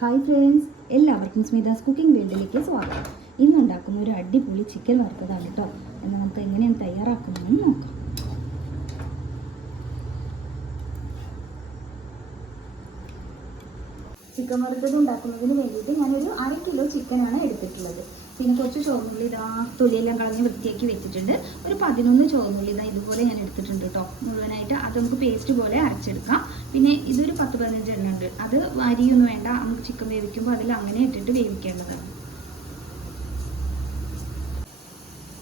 Hi friends, എല്ലാവർക്കും സ്മിതാസ് cooking വേൾഡിലേക്ക് സ്വാഗതം. ഇന്നുണ്ടാക്കുന്ന ഒരു അടിപൊളി ചിക്കൻ വറുത്തതാണ് കേട്ടോ. എന്നാൽ നമുക്ക് എങ്ങനെയാണ് തയ്യാറാക്കുന്നതെന്ന് നോക്കാം. ചിക്കൻ വറുത്തത് ഉണ്ടാക്കുന്നതിന് വേണ്ടിയിട്ട് ഞാനൊരു 1/2 കിലോ ചിക്കനാണ് എടുത്തിട്ടുള്ളത്. പിന്നെ കുറച്ച് ചുവന്നുള്ളി ഇതാ തൊലിയെല്ലാം കളഞ്ഞ് വൃത്തിയാക്കി വെച്ചിട്ടുണ്ട്. ഒരു 11 ചുവന്നുള്ളി ഇതാ ഇതുപോലെ ഞാൻ എടുത്തിട്ടുണ്ട് കേട്ടോ. മുഴുവനായിട്ട് അത് നമുക്ക് പേസ്റ്റ് പോലെ അരച്ചെടുക്കാം. പിന്നെ ഇതൊരു 10-15 എണ്ണം ഉണ്ട്. അത് അരിയൊന്നും വേണ്ട, നമുക്ക് ചിക്കൻ വേവിക്കുമ്പോൾ അതിൽ അങ്ങനെ ഇട്ടിട്ട് വേവിക്കേണ്ടതാണ്.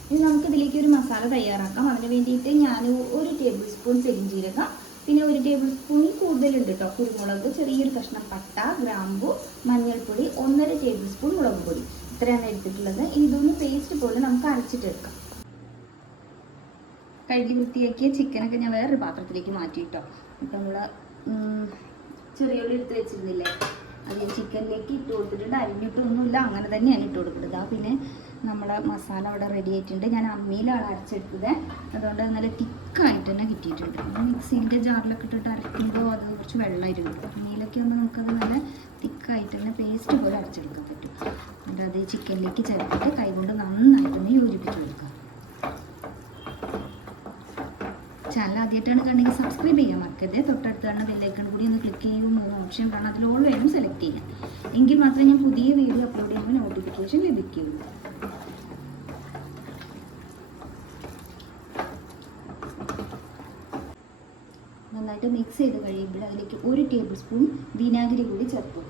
ഇനി നമുക്കിതിലേക്ക് ഒരു മസാല തയ്യാറാക്കാം. അതിന് വേണ്ടിയിട്ട് ഞാൻ 1 ടേബിൾ സ്പൂൺ പെരിഞ്ജീരകം, പിന്നെ 1 ടേബിൾ സ്പൂൺ കൂടുതലുണ്ട് കേട്ടോ കുരുമുളക്, ചെറിയൊരു കഷ്ണം പട്ട, ഗ്രാമ്പു, മഞ്ഞൾപ്പൊടി, 1.5 ടേബിൾ സ്പൂൺ മുളക് പൊടി, ഇത്രയാണ് എടുത്തിട്ടുള്ളത്. ഇതൊന്ന് പേസ്റ്റ് പോലെ നമുക്ക് അരച്ചിട്ടെടുക്കാം. കഴുകി വൃത്തിയാക്കിയ ചിക്കനൊക്കെ ഞാൻ വേറൊരു പാത്രത്തിലേക്ക് മാറ്റി കേട്ടോ. ഇപ്പം നമ്മൾ ചെറിയ ഉള്ളി എടുത്ത് വെച്ചിരുന്നില്ലേ, അത് ചിക്കനിലേക്ക് ഇട്ട് കൊടുത്തിട്ടുണ്ട്. അരിഞ്ഞിട്ടൊന്നുമില്ല, അങ്ങനെ തന്നെയാണ് ഇട്ട് കൊടുക്കുന്നത്. പിന്നെ നമ്മുടെ മസാല അവിടെ റെഡി ആയിട്ടുണ്ട്. ഞാൻ അമ്മിയിലാണ് അരച്ചെടുത്തത്, അതുകൊണ്ട് നല്ല തിക്കായിട്ട് തന്നെ കിട്ടിയിട്ടുണ്ട്. മിക്സിൻ്റെ ജാറിലൊക്കെ ഇട്ടിട്ട് അരയ്ക്കുമ്പോൾ അത് കുറച്ച് വെള്ളമായിരുന്നു. അമ്മിയിലൊക്കെ ആകുമ്പോൾ നമുക്കത് നല്ല തിക്കായിട്ട് തന്നെ പേസ്റ്റ് പോലെ അരച്ചെടുക്കാൻ പറ്റും. എന്നിട്ട് അത് ചിക്കനിലേക്ക് ചേർത്തിട്ട് കൈകൊണ്ട് നന്നായിട്ടൊന്ന് യോജിപ്പിച്ച് കൊടുക്കുക. ചാനൽ ആദ്യമായിട്ടാണ് കണ്ടെങ്കിൽ സബ്സ്ക്രൈബ് ചെയ്യാൻ മറക്കരുത്. തൊട്ടടുത്ത് കാണുന്ന ബെല്ലൈക്കൺ കൂടി ഒന്ന് ക്ലിക്ക് ചെയ്യുമ്പോൾ 3 ഓപ്ഷൻ കാണാം, അതിൽ ഓൾ വേണം സെലക്ട് ചെയ്യാൻ. എങ്കിൽ മാത്രമേ ഞാൻ പുതിയ വീഡിയോ അപ്ലോഡ് ചെയ്യുമ്പോൾ നോട്ടിഫിക്കേഷൻ ലഭിക്കുകയുള്ളൂ. നന്നായിട്ട് മിക്സ് ചെയ്ത് കഴിയുമ്പോൾ അതിലേക്ക് 1 ടേബിൾ സ്പൂൺ വിനാഗിരി കൂടി ചേർത്ത്.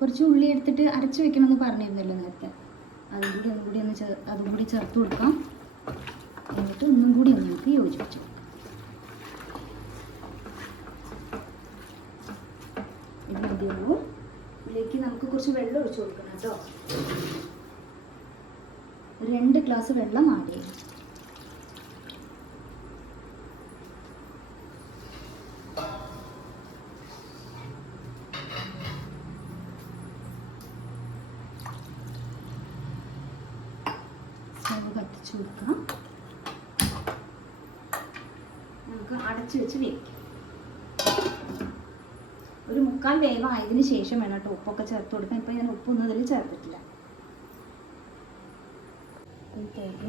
കുറച്ച് ഉള്ളി എടുത്തിട്ട് അരച്ച് വെക്കണമെന്ന് പറഞ്ഞിരുന്നല്ലോ നേരത്തെ, അതും കൂടി ചേർത്ത് കൊടുക്കാം. എന്നിട്ട് ഒന്നും കൂടി നമുക്ക് യോജിപ്പിച്ചു. ഇത് മതിയുള്ളൂ. ഇതിലേക്ക് നമുക്ക് കുറച്ച് വെള്ളം ഒഴിച്ചു കൊടുക്കണം കേട്ടോ. 2 ഗ്ലാസ് വെള്ളം ആഡ് ചെയ്യും. സ്റ്റവ് കത്തിച്ചു കൊടുക്കാം. നമുക്ക് അടച്ചു വെച്ച് വേവിക്കാം. ഒരു 3/4 വേവായതിനു ശേഷം വേണം കേട്ടോ ഉപ്പൊക്കെ ചേർത്ത് കൊടുക്കാം. ഇപ്പം ഞാൻ ഉപ്പൊന്നും അതിൽ ചേർത്തിട്ടില്ല.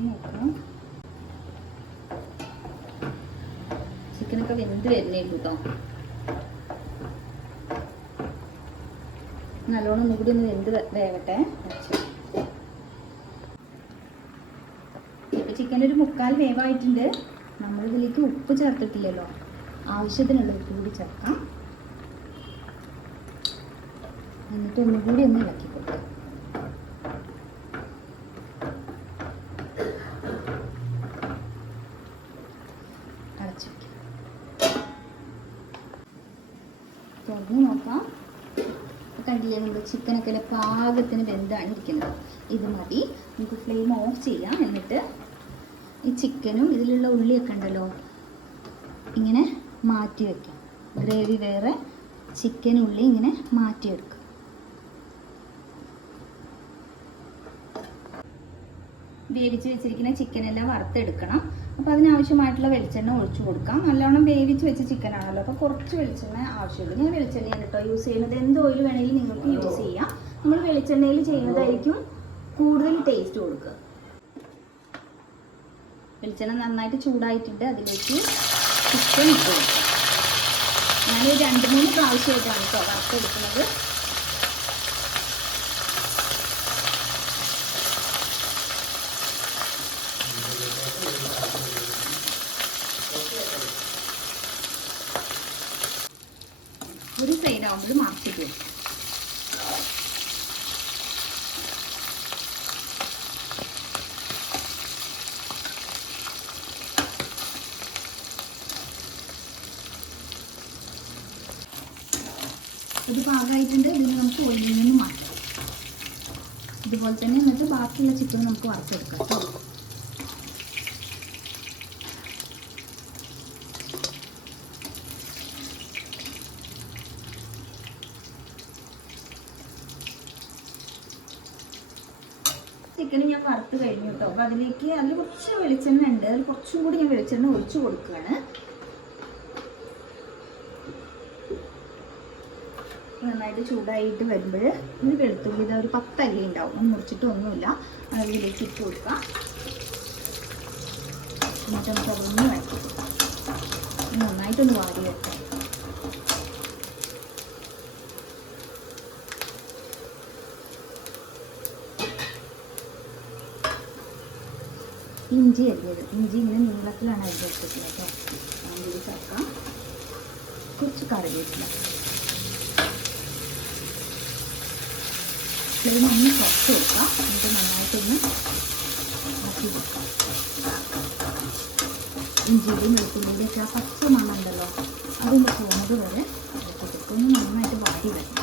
നോക്കാം, ചിക്കനൊക്കെ വെന്ത് വരുന്നേ ഉള്ളൂ കേട്ടോ. നല്ലോണം ഒന്നുകൂടി ഒന്ന് വെന്ത് വേവട്ടെ. ഇപ്പം ചിക്കൻ ഒരു 3/4 വേവായിട്ടുണ്ട്. നമ്മളിതിലേക്ക് ഉപ്പ് ചേർത്തിട്ടില്ലല്ലോ, ആവശ്യത്തിനുള്ള ഉപ്പ് കൂടി ചേർക്കാം. എന്നിട്ട് ഒന്നുകൂടി ഒന്ന് ഇളക്കി കൊടുക്കാം. അടച്ചു വയ്ക്കാം. തുറന്ന് നോക്കാം. കണ്ടില്ലേ, നമ്മുടെ ചിക്കനൊക്കെ പാകത്തിന് വെന്താണ് ഇരിക്കുന്നത്. ഇത് മതി. നമുക്ക് ഫ്ലെയിം ഓഫ് ചെയ്യാം. എന്നിട്ട് ഈ ചിക്കനും ഇതിലുള്ള ഉള്ളിയൊക്കെ ഉണ്ടല്ലോ ഇങ്ങനെ മാറ്റി വയ്ക്കാം. ഗ്രേവി വേറെ, ചിക്കൻ ഉള്ളി ഇങ്ങനെ മാറ്റിയെടുക്കുക. വേവിച്ച് വെച്ചിരിക്കുന്ന ചിക്കനെല്ലാം വറുത്തെടുക്കണം. അപ്പോൾ അതിനാവശ്യമായിട്ടുള്ള വെളിച്ചെണ്ണ ഒഴിച്ചു കൊടുക്കാം. നല്ലോണം വേവിച്ച് വെച്ച ചിക്കനാണല്ലോ, അപ്പോൾ കുറച്ച് വെളിച്ചെണ്ണ ആവശ്യമുള്ളൂ. ഞാൻ വെളിച്ചെണ്ണയാണ് കേട്ടോ യൂസ് ചെയ്യുന്നത്. എന്ത് ഓയിൽ വേണമെങ്കിലും നിങ്ങൾക്ക് യൂസ് ചെയ്യാം. നമ്മൾ വെളിച്ചെണ്ണയിൽ ചെയ്യുന്നതായിരിക്കും കൂടുതൽ ടേസ്റ്റ് കൊടുക്കുക. വെളിച്ചെണ്ണ നന്നായിട്ട് ചൂടായിട്ടുണ്ട്. അതിലേക്ക് ചിക്കൻ ഇട്ട് കൊടുക്കാം. ഞാൻ 2-3 പ്രാവശ്യമായിട്ടാണ് കേട്ടോ വറുത്തെടുക്കുന്നത്. ഒരു സൈഡ് ആകുമ്പോൾ മറിച്ചിട്ട് വെക്കാം. ഇത് പാകമായിട്ടുണ്ട്. ഇതിന് നമുക്ക് ഓയിലിൽ നിന്ന് മാറ്റാം. ഇതുപോലെ തന്നെ എന്നിട്ട് ബാക്കിയുള്ള ചിക്കൻ നമുക്ക് വറുത്തെടുക്കാം കേട്ടോ. ചിക്കൻ ഞാൻ വറുത്ത് കഴിഞ്ഞു കേട്ടോ. അപ്പോൾ അതിൽ കുറച്ച് വെളിച്ചെണ്ണ ഉണ്ട്. അതിൽ കുറച്ചും കൂടി ഞാൻ വെളിച്ചെണ്ണ ഒഴിച്ചു കൊടുക്കുകയാണ്. നന്നായിട്ട് ചൂടായിട്ട് വരുമ്പോൾ ഒരു വെളുത്തുള്ളി ഇതാ ഒരു 10 അല്ലി ഉണ്ടാവും, ഒന്ന് മുറിച്ചിട്ടൊന്നുമില്ല. അതിലേക്ക് ഇട്ട് കൊടുക്കാം. എന്നിട്ട് നമുക്ക് അതൊന്ന് വഴറ്റി നന്നായിട്ടൊന്ന് വാടി വെക്കാം. ഇഞ്ചി അരിഞ്ഞത്, ഇഞ്ചി ഇങ്ങനെ നീളത്തിലാണ് അരിഞ്ഞെടുത്തിട്ടുള്ളത് കേട്ടോ. അതിൽ ചേർക്കാം. കുറച്ച് കറിവേപ്പില. ഫ്ലെയിം ഒന്ന് കുറച്ച് വെക്കാം. എന്നിട്ട് നന്നായിട്ടൊന്ന് ആക്കി വെക്കാം. ഇഞ്ചിയുടെയും വെളുത്തുള്ളിൻ്റെയൊക്കെ ആ പച്ച മണമുണ്ടല്ലോ, അതൊന്ന് പോകുന്നത് വരെ ഇറക്കിട്ട് ഒന്ന് നന്നായിട്ട് വാടി വരണം.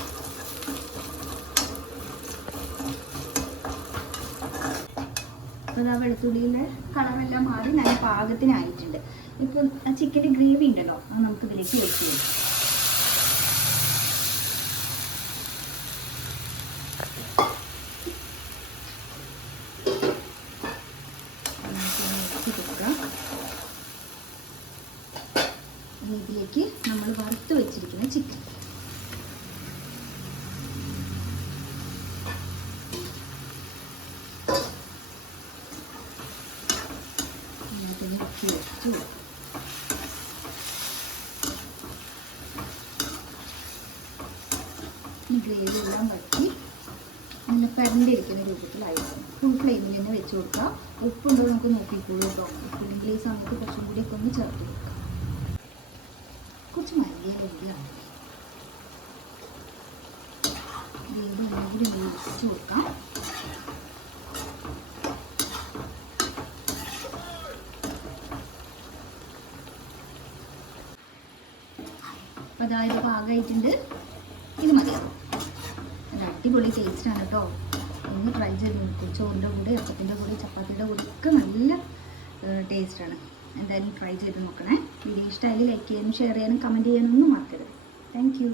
അപ്പോൾ ആ വെളുത്തുള്ളിയിലെ കളറെല്ലാം മാറി നല്ല പാകത്തിനായിട്ടുണ്ട്. ഇപ്പം ചിക്കൻ്റെ ഗ്രേവി ഉണ്ടല്ലോ, അത് നമുക്ക് ഇതിലേക്ക് വെച്ച് കൊടുക്കാം. ഇതിലേക്ക് നമ്മൾ വറുത്ത് വെച്ചിരിക്കുന്ന ചിക്കൻ വെച്ച് കൊടുക്കും. ഗ്രേവി എല്ലാം വറ്റി നല്ല പരണ്ടിരിക്കുന്ന രൂപത്തിലായിരിക്കും. ഫുൾ ഫ്ലെയിമിൽ തന്നെ വെച്ച് കൊടുക്കുക. ഉപ്പുണ്ടോ നമുക്ക് നോക്കിക്കോളൂ കേട്ടോ. ഉപ്പില്ലെങ്കിൽ ഈ സമയത്ത് കുറച്ചും കൂടിയൊക്കെ ഒന്ന് ചേർത്ത് കൊടുക്കാം. കുറച്ച് മല്ലിയിലാണ് ഗ്രേവി ഒന്നുകൂടി വെച്ച് കൊടുക്കാം. അപ്പോൾ അതായത് പാകമായിട്ടുണ്ട്. ഇത് മതിയാവും. അത് അടിപൊളി ടേസ്റ്റാണ് കേട്ടോ. ഒന്ന് ട്രൈ ചെയ്ത് നോക്കും. ചോറിൻ്റെ കൂടെ, അപ്പത്തിൻ്റെ കൂടെ, ചപ്പാത്തിയുടെ കൂടെ ഒക്കെ നല്ല ടേസ്റ്റാണ്. എന്തായാലും ട്രൈ ചെയ്ത് നോക്കണേ. വീഡിയോ ഇഷ്ടമായാലും ലൈക്ക് ചെയ്യാനും ഷെയർ ചെയ്യാനും കമൻറ്റ് ചെയ്യാനൊന്നും മറക്കരുത്. Thank you.